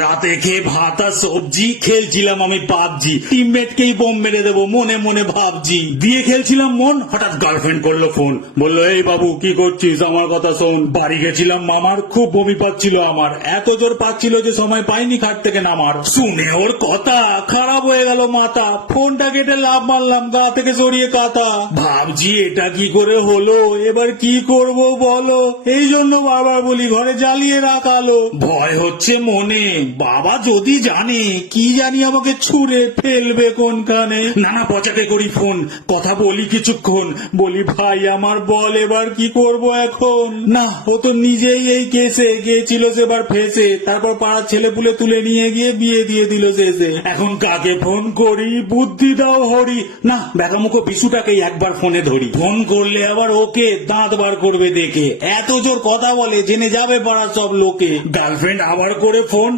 রাতে খেয়ে ভাত আর সবজি খেলছিলাম আমি পাবজি, টিমমেটকেই বোম মেরে দেবো মনে মনে ভাবছি। দিয়ে খেলছিলাম মন, হঠাৎ গার্লফ্রেন্ড করলো ফোন, বললো এই বাবু কি করছিস, আমার কথা শোন। বাড়ি গেছিলাম মামার, খুব বমি পাচ্ছিল আমার, এত জোর পাচ্ছিল যে সময় পাইনি খাট থেকে নামার। শুনে ওর কথা খারাপ হয়ে গেল মাথা, ফোনটা কেটে লাভ মারলাম, গা থেকে সরিয়ে কাতা। ভাবছি এটা কি করে হলো, এবার কি করব বলো। এই জন্য বারবার বলি ঘরে জ্বালিয়ে রাখালো। ভয় হচ্ছে মনে, বাবা যদি জানে কি জানি আমাকে ছুঁড়ে ফেলবে কোনখানে। নানা পচাকে করি ফোন, কথা বলি কিছুক্ষণ, বলি ভাই আমার বল এবার কি করব এখন। না ও তো নিজেই এই কেসে গিয়েছিল সেবার ফেসে, তারপর পাড়ার ছেলেপুলে তুলে নিয়ে গিয়ে বিয়ে দিয়ে দিল শেষে। এখন কাকে ফোন করি, বুদ্ধি দাও হরি। না বেকামুখো বিশুটাকেই একবার ফোনে ধরি, ফোন করলে আবার ওকে দাঁত বার করবে দেখে, এত জোর কথা বলে জেনে যাবে পাড়ার সব লোকে। গার্লফ্রেন্ড আবার করে ফোন,